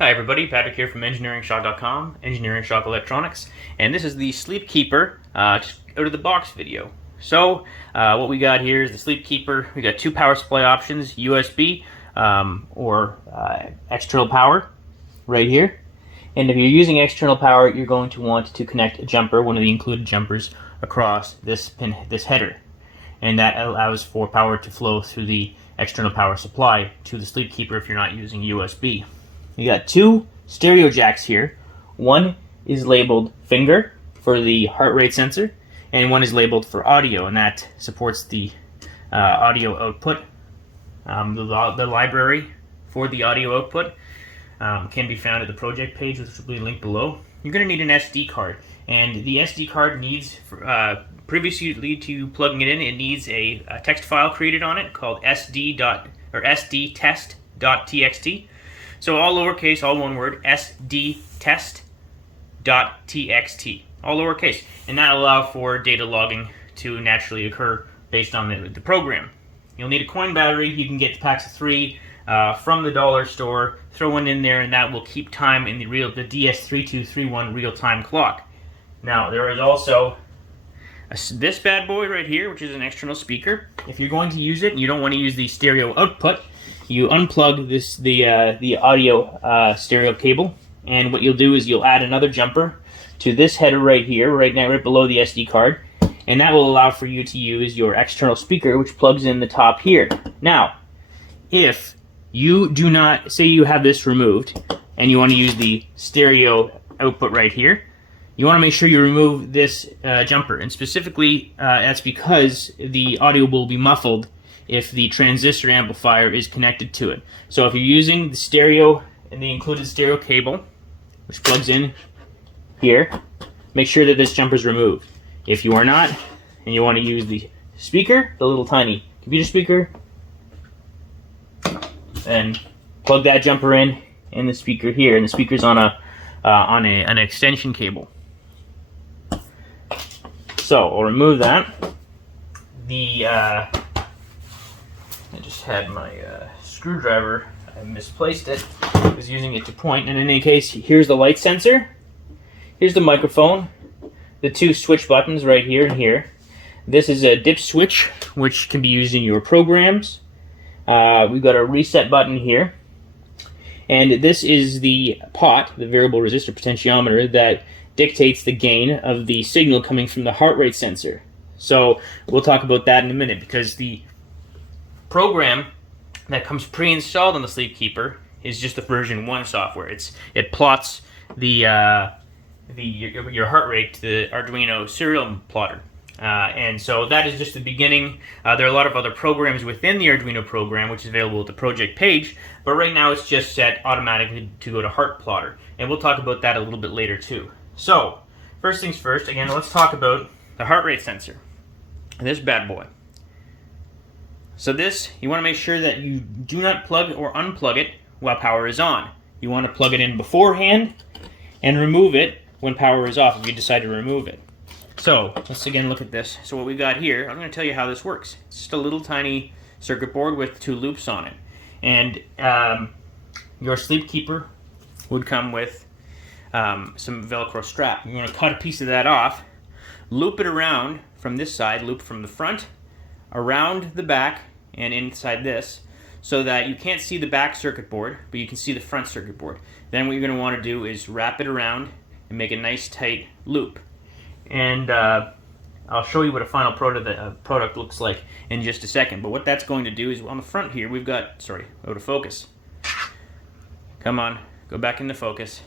Hi everybody, Patrick here from EngineeringShock.com, Engineering Shock Electronics, and this is the Sleep Keeper just out of the box video. So what we got here is the Sleep Keeper. We got two power supply options, USB or external power right here. And if you're using external power, you're going to want to connect a jumper, one of the included jumpers, across this header. And that allows for power to flow through the external power supply to the Sleep Keeper if you're not using USB. You got two stereo jacks here. One is labeled finger for the heart rate sensor, and one is labeled for audio, and that supports the audio output. The library for the audio output can be found at the project page, which will be linked below. You're going to need an SD card, and the SD card needs, previously to plugging it in, it needs a text file created on it called sdtest.txt. So all lowercase, all one word, sdtest.txt, all lowercase, and that will allow for data logging to naturally occur based on the program. You'll need a coin battery. You can get packs of 3 from the dollar store. Throw one in there, and that will keep time in the DS3231 real-time clock. Now there is also this bad boy right here, which is an external speaker. If you're going to use it and you don't want to use the stereo output, you unplug the audio stereo cable, and what you'll do is you'll add another jumper to this header right here, right below the SD card, and that will allow for you to use your external speaker, which plugs in the top here. Now, if you do not, say you have this removed, and you want to use the stereo output right here, you want to make sure you remove this jumper, and specifically that's because the audio will be muffled if the transistor amplifier is connected to it. So if you're using the stereo and the included stereo cable, which plugs in here, make sure that this jumper is removed. If you are not, and you want to use the speaker, the little tiny computer speaker, then plug that jumper in the speaker here, and the speaker's on an extension cable. So I'll remove that. I just had my screwdriver. I misplaced it. I was using it to point. And in any case, here's the light sensor. Here's the microphone. The two switch buttons right here and here. This is a dip switch, which can be used in your programs. We've got a reset button here. And this is the pot, the variable resistor potentiometer, that dictates the gain of the signal coming from the heart rate sensor. So we'll talk about that in a minute, because the program that comes pre-installed on the Sleep Keeper is just the version 1 software. It plots your heart rate to the Arduino serial plotter. And so that is just the beginning. There are a lot of other programs within the Arduino program, which is available at the project page, but right now it's just set automatically to go to heart plotter. And we'll talk about that a little bit later too. So, first things first, again, let's talk about the heart rate sensor. This bad boy. So this, you want to make sure that you do not plug or unplug it while power is on. You want to plug it in beforehand and remove it when power is off if you decide to remove it. So let's again look at this. So what we got here, I'm going to tell you how this works. It's just a little tiny circuit board with 2 loops on it. And your Sleep Keeper would come with some Velcro strap. You want to cut a piece of that off, loop it around from this side, loop from the front, around the back, and inside this, so that you can't see the back circuit board, but you can see the front circuit board. Then what you're going to want to do is wrap it around and make a nice tight loop. And I'll show you what a final product looks like in just a second. But what that's going to do is, on the front here, we've got, sorry, out of focus. Come on, go back into focus.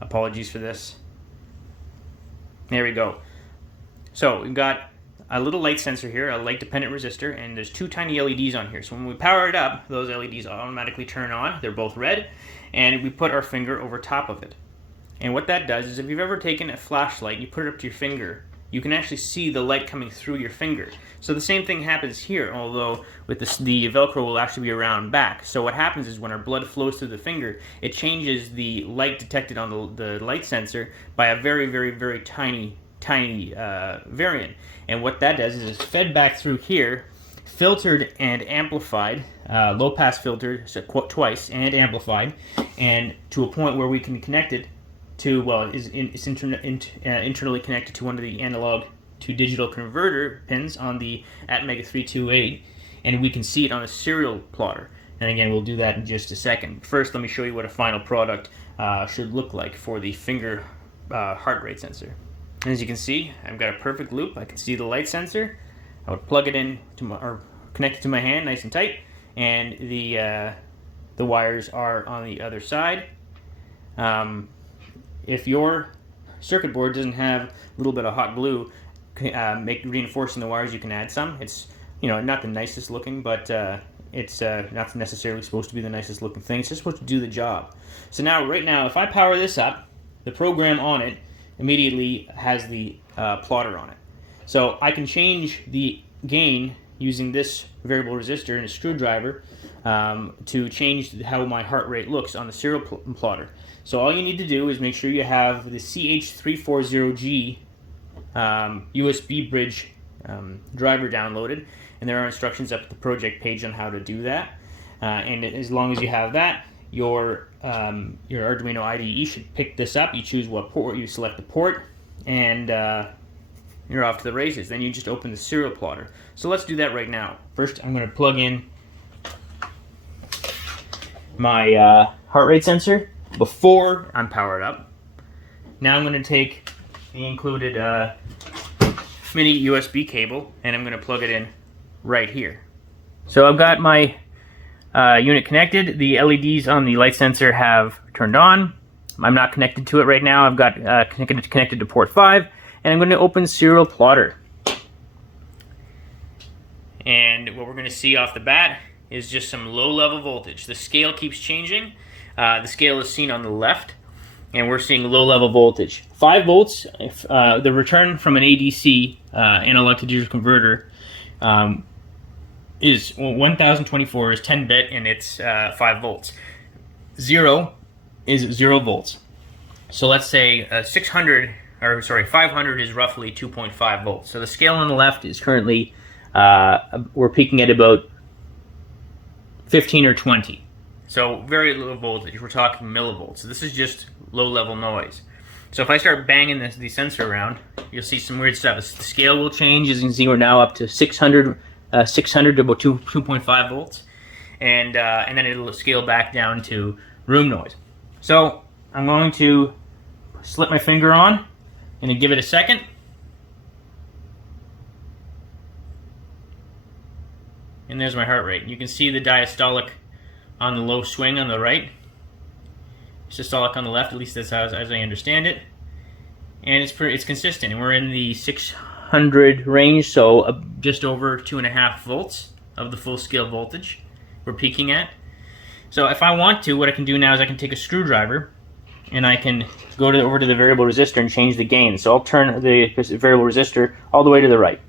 Apologies for this. There we go. So we've got a little light sensor here, a light dependent resistor, and there's 2 tiny LEDs on here. So when we power it up, those LEDs automatically turn on. They're both red, and we put our finger over top of it. And what that does is, if you've ever taken a flashlight, you put it up to your finger, you can actually see the light coming through your finger. So the same thing happens here, although with the Velcro will actually be around back. So what happens is, when our blood flows through the finger, it changes the light detected on the light sensor by a very, very, very tiny variant. And what that does is it's fed back through here filtered and amplified, low pass filtered so twice and amplified, and to a point where we can connect it to, well, it's internally connected to one of the analog to digital converter pins on the Atmega 328, and we can see it on a serial plotter. And again, we'll do that in just a second. First, let me show you what a final product should look like for the finger heart rate sensor. As you can see, I've got a perfect loop. I can see the light sensor. I would plug it in to my, or connect it to my hand nice and tight, and the wires are on the other side. If your circuit board doesn't have a little bit of hot glue reinforcing the wires, you can add some. It's, you know, not the nicest looking, but it's not necessarily supposed to be the nicest looking thing. It's just supposed to do the job. So now, right now, if I power this up, the program on it immediately has the plotter on it. So I can change the gain using this variable resistor and a screwdriver to change how my heart rate looks on the serial plotter. So all you need to do is make sure you have the CH340G USB bridge driver downloaded, and there are instructions up at the project page on how to do that. And as long as you have that, your Arduino IDE should pick this up. You choose what port, you select the port, and you're off to the races. Then you just open the serial plotter. So let's do that right now. First, I'm going to plug in my heart rate sensor before I'm powered up. Now I'm going to take the included mini USB cable, and I'm going to plug it in right here. So I've got my unit connected. The LEDs on the light sensor have turned on. I'm not connected to it right now. I've got connected to port 5, and I'm going to open serial plotter. And what we're going to see off the bat is just some low-level voltage. The scale keeps changing. The scale is seen on the left, and we're seeing low-level voltage. 5 volts, if, the return from an ADC, analog to digital converter, is 1024 is 10-bit, and it's 5 volts. 0 is 0 volts. So let's say 500 is roughly 2.5 volts. So the scale on the left is currently, we're peaking at about 15 or 20. So very low voltage, we're talking millivolts. So this is just low-level noise. So if I start banging the sensor around, you'll see some weird stuff. The scale will change. As you can see, we're now up to 600 to about 2.5 volts. And then it'll scale back down to room noise. So I'm going to slip my finger on and give it a second. And there's my heart rate. You can see the diastolic on the low swing on the right, systolic on the left, at least that's how, as I understand it. And it's consistent, and we're in the 600 range, so just over 2.5 volts of the full scale voltage we're peaking at. So if I want to, what I can do now is I can take a screwdriver and I can go over to the variable resistor and change the gain. So I'll turn the variable resistor all the way to the right.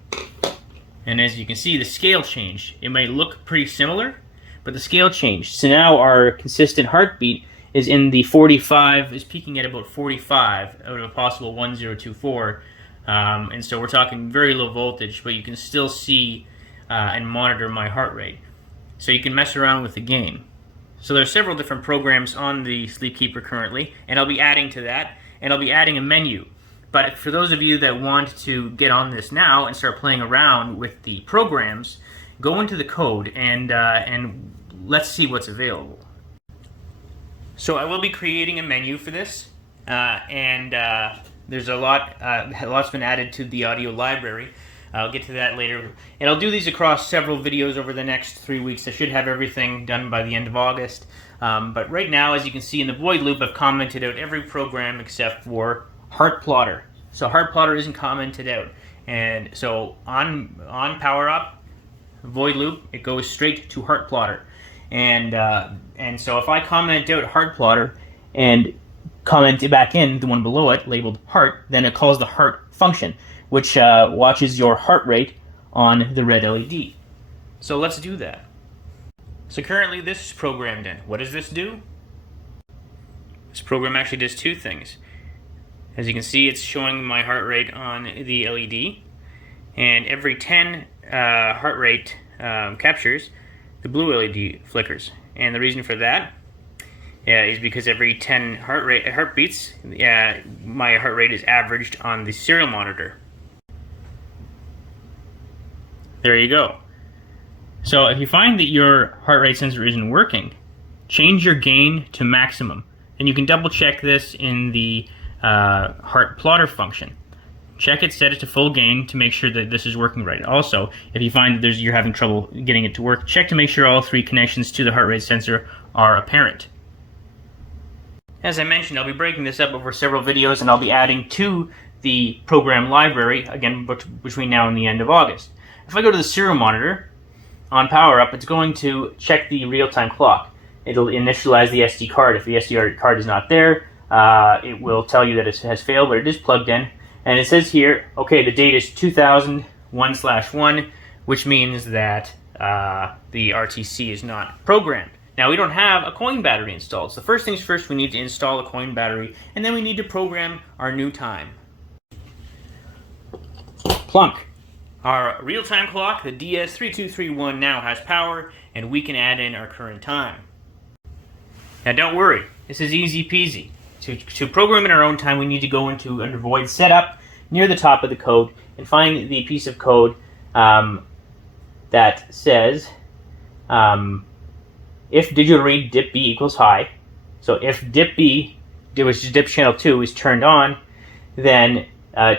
And as you can see, the scale changed. It might look pretty similar, but the scale changed. So now our consistent heartbeat is in the 45, is peaking at about 45 out of a possible 1024. And so we're talking very low voltage, but you can still see and monitor my heart rate. So you can mess around with the gain. So there are several different programs on the Sleepkeeper currently, and I'll be adding to that, and I'll be adding a menu. But for those of you that want to get on this now and start playing around with the programs, go into the code and let's see what's available. So I will be creating a menu for this, and there's a lot's been added to the audio library. I'll get to that later, and I'll do these across several videos over the next 3 weeks. I should have everything done by the end of August. But right now, as you can see in the void loop, I've commented out every program except for Heart Plotter. So Heart Plotter isn't commented out, and so on power up, void loop, it goes straight to Heart Plotter. And so if I comment out Heart Plotter and comment it back in, the one below it, labeled Heart, then it calls the Heart function, which watches your heart rate on the red LED. So let's do that. So currently this is programmed in. What does this do? This program actually does two things. As you can see, it's showing my heart rate on the LED, and every 10 heart rate captures, the blue LED flickers. And the reason for that is because every 10 heartbeats, my heart rate is averaged on the serial monitor. There you go. So if you find that your heart rate sensor isn't working, change your gain to maximum. And you can double check this in the heart plotter function. Check it, set it to full gain to make sure that this is working right. Also, if you find that you're having trouble getting it to work, check to make sure all 3 connections to the heart rate sensor are apparent. As I mentioned, I'll be breaking this up over several videos, and I'll be adding to the program library, again, between now and the end of August. If I go to the serial monitor, on power up, it's going to check the real-time clock. It'll initialize the SD card. If the SD card is not there, it will tell you that it has failed, but it is plugged in. And it says here, okay, the date is 2001/1, which means that the RTC is not programmed. Now, we don't have a coin battery installed. So first things first, we need to install a coin battery, and then we need to program our new time. Plunk. Our real-time clock, the DS3231, now has power, and we can add in our current time. Now, don't worry. This is easy peasy. To program in our own time, we need to go under void setup near the top of the code and find the piece of code that says if digital read dip B equals high. So if dip B, which is dip channel 2, is turned on, then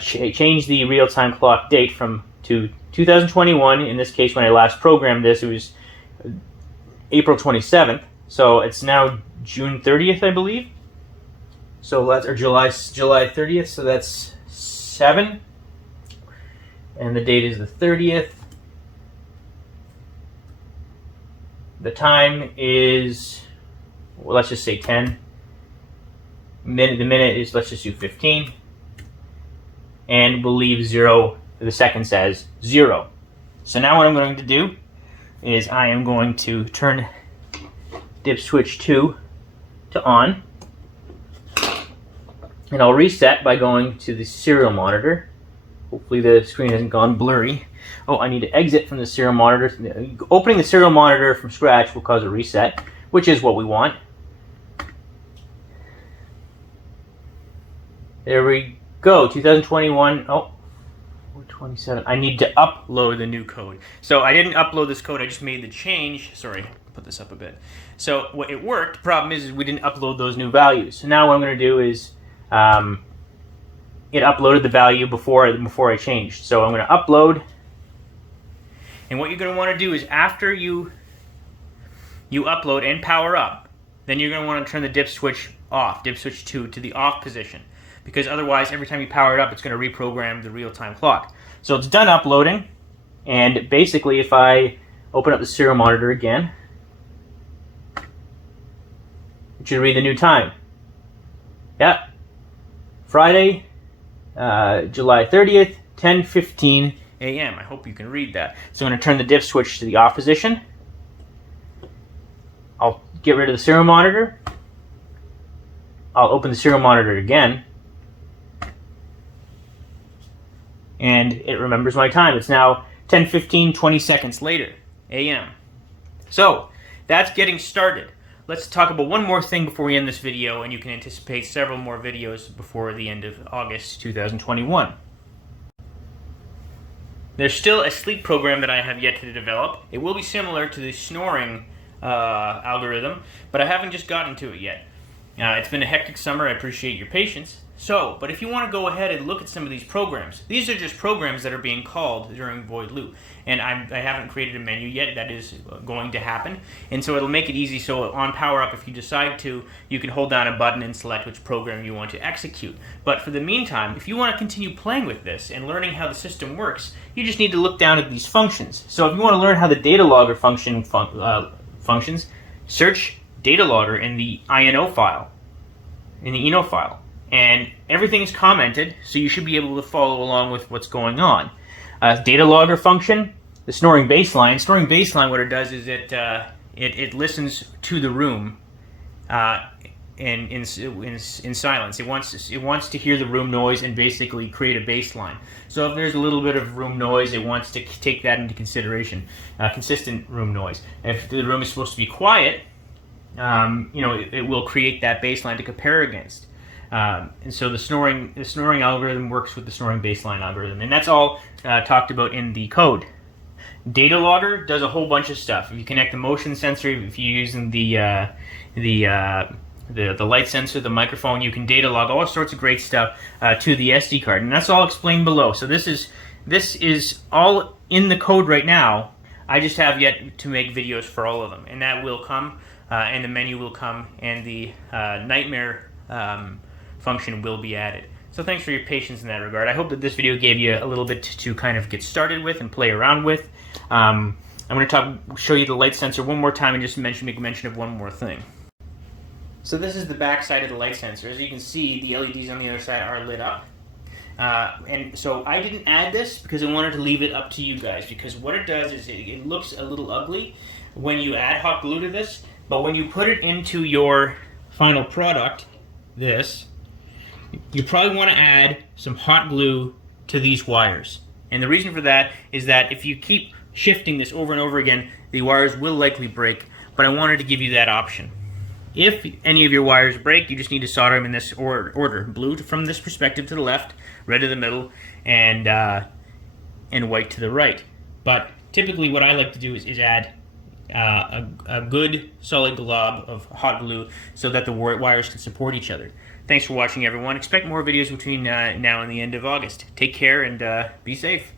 change the real-time clock date to 2021. In this case, when I last programmed this, it was April 27th. So it's now June 30th, I believe. So or July 30th. So that's 7, and the date is the 30th. The time is, well, let's just say 10. The minute is, let's just do 15, and we'll leave 0. The second says 0. So now what I'm going to do is I am going to turn dip switch 2 to on. And I'll reset by going to the serial monitor. Hopefully the screen hasn't gone blurry. Oh, I need to exit from the serial monitor. Opening the serial monitor from scratch will cause a reset, which is what we want. There we go, 2021. Oh, 427. I need to upload the new code. So I didn't upload this code, I just made the change. Sorry, put this up a bit. So it worked. The problem is we didn't upload those new values. So now what I'm going to do is it uploaded the value before I changed. So I'm going to upload, and what you're going to want to do is after you upload and power up, then you're going to want to turn the dip switch off, dip switch 2 to the off position, because otherwise every time you power it up, it's going to reprogram the real-time clock. So it's done uploading, and basically if I open up the serial monitor again, it should read the new time. Yeah. Friday, July 30th, 10:15 a.m. I hope you can read that. So I'm going to turn the dip switch to the off position. I'll get rid of the serial monitor. I'll open the serial monitor again. And it remembers my time. It's now 10:15, 20 seconds later, a.m. So that's getting started. Let's talk about one more thing before we end this video, and you can anticipate several more videos before the end of August 2021. There's still a sleep program that I have yet to develop. It will be similar to the snoring algorithm, but I haven't just gotten to it yet. It's been a hectic summer. I appreciate your patience. But if you want to go ahead and look at some of these programs, these are just programs that are being called during void loop. And I haven't created a menu yet. That is going to happen. And so it'll make it easy. So on power up, if you decide to, you can hold down a button and select which program you want to execute. But for the meantime, if you want to continue playing with this and learning how the system works, you just need to look down at these functions. So if you want to learn how the data logger function functions, search data logger in the INO file, in the ENO file. And everything is commented, so you should be able to follow along with what's going on. Data logger function, the snoring baseline. Snoring baseline, what it does is it listens to the room in silence. It wants to hear the room noise and basically create a baseline. So if there's a little bit of room noise, it wants to take that into consideration. Consistent room noise. If the room is supposed to be quiet, it will create that baseline to compare against. And so the snoring algorithm works with the snoring baseline algorithm, and that's all talked about in the code. Data logger does a whole bunch of stuff. If you connect the motion sensor, if you're using the light sensor, the microphone, you can data log all sorts of great stuff to the SD card, and that's all explained below. So this is all in the code right now. I just have yet to make videos for all of them, and that will come, and the menu will come, and the Nightmare function will be added. So thanks for your patience in that regard. I hope that this video gave you a little bit to kind of get started with and play around with. I'm going to show you the light sensor one more time and just make mention of one more thing. So this is the back side of the light sensor. As you can see, the LEDs on the other side are lit up. And so I didn't add this because I wanted to leave it up to you guys, because what it does is it looks a little ugly when you add hot glue to this, but when you put it into your final product, you probably want to add some hot glue to these wires. And the reason for that is that if you keep shifting this over and over again, the wires will likely break, but I wanted to give you that option. If any of your wires break, you just need to solder them in this order. Blue from this perspective to the left, red to the middle, and white to the right. But typically what I like to do is add a good solid glob of hot glue so that the wires can support each other. Thanks for watching, everyone. Expect more videos between now and the end of August. Take care and be safe.